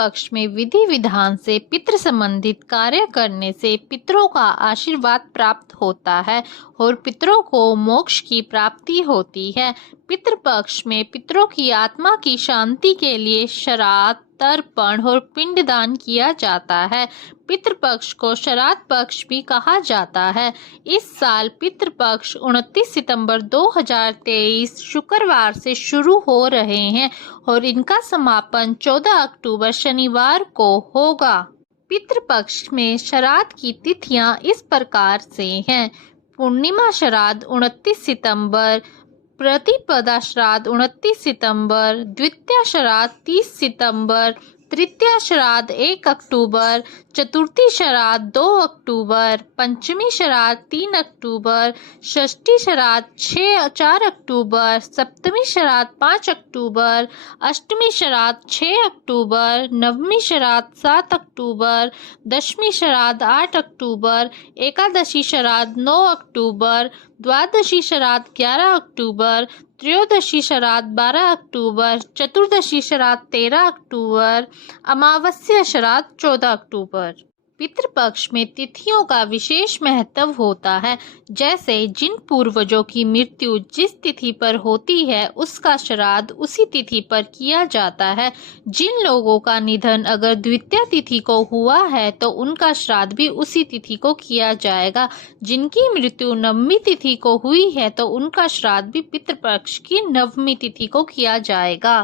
पितृपक्ष में विधि विधान से पितृ संबंधित कार्य करने से पितरों का आशीर्वाद प्राप्त होता है और पितरों को मोक्ष की प्राप्ति होती है। पितृपक्ष में पितरों की आत्मा की शांति के लिए श्राद्ध, तर्पण और पिंडदान किया जाता है। पितृपक्ष को श्राद्ध पक्ष भी कहा जाता है। इस साल पितृपक्ष 29 सितंबर 2023 शुक्रवार से शुरू हो रहे हैं और इनका समापन 14 अक्टूबर शनिवार को होगा। पितृपक्ष में श्राद्ध की तिथियां इस प्रकार से हैं। पूर्णिमा श्राद्ध 29 सितंबर, प्रतिपदा श्राद्ध 29 सितंबर, द्वितीया श्राद्ध 30 सितंबर, तृतीया श्राद्ध 1 अक्टूबर, चतुर्थी श्राद्ध 2 अक्टूबर, पंचमी श्राद्ध 3 अक्टूबर, षष्ठी श्राद्ध 4 अक्टूबर, सप्तमी श्राद्ध 5 अक्टूबर, अष्टमी श्राद्ध 6 अक्टूबर, नवमी श्राद्ध 7 अक्टूबर, दशमी श्राद्ध 8 अक्टूबर, एकादशी श्राद्ध 9 अक्टूबर, द्वादशी श्राद्ध 11 अक्टूबर, त्रयोदशी श्राद्ध 12 अक्टूबर, चतुर्दशी श्राद्ध 13 अक्टूबर, अमावस्या श्राद्ध 14 अक्टूबर। पितृपक्ष में तिथियों का विशेष महत्व होता है। जैसे जिन पूर्वजों की मृत्यु जिस तिथि पर होती है उसका श्राद्ध उसी तिथि पर किया जाता है। जिन लोगों का निधन अगर द्वितीय तिथि को हुआ है तो उनका श्राद्ध भी उसी तिथि को किया जाएगा। जिनकी मृत्यु नवमी तिथि को हुई है तो उनका श्राद्ध भी पितृपक्ष की नवमी तिथि को किया जाएगा।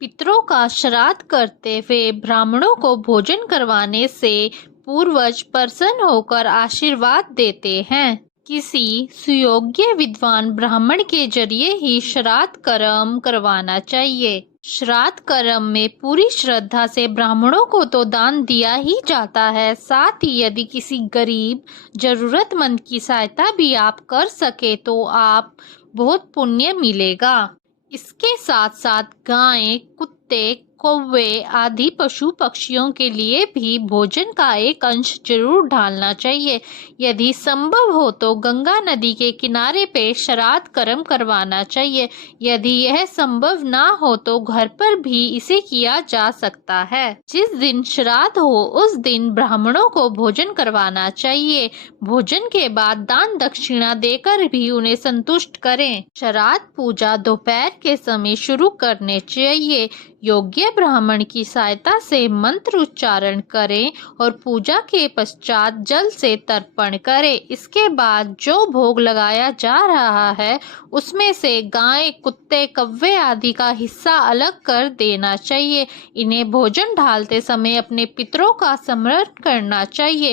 पितरों का श्राद्ध करते हुए ब्राह्मणों को भोजन करवाने से पूर्वज प्रसन्न होकर आशीर्वाद देते हैं। किसी सुयोग्य विद्वान ब्राह्मण के जरिए ही श्राद्ध कर्म करवाना चाहिए। श्राद्ध कर्म में पूरी श्रद्धा से ब्राह्मणों को तो दान दिया ही जाता है, साथ ही यदि किसी गरीब जरूरतमंद की सहायता भी आप कर सके तो आप बहुत पुण्य मिलेगा। इसके साथ साथ गायें, कुत्ते, कौवे आदि पशु पक्षियों के लिए भी भोजन का एक अंश जरूर डालना चाहिए। यदि संभव हो तो गंगा नदी के किनारे पे श्राद्ध कर्म करवाना चाहिए। यदि यह संभव ना हो तो घर पर भी इसे किया जा सकता है। जिस दिन श्राद्ध हो उस दिन ब्राह्मणों को भोजन करवाना चाहिए। भोजन के बाद दान दक्षिणा देकर भी उन्हें संतुष्ट करें। श्राद्ध पूजा दोपहर के समय शुरू करने चाहिए। योग्य ब्राह्मण की सहायता से मंत्र उच्चारण करें और पूजा के पश्चात जल से तर्पण करें। इसके बाद जो भोग लगाया जा रहा है उसमें से गाय, कुत्ते, कौवे आदि का हिस्सा अलग कर देना चाहिए। इन्हें भोजन डालते समय अपने पितरों का स्मरण करना चाहिए।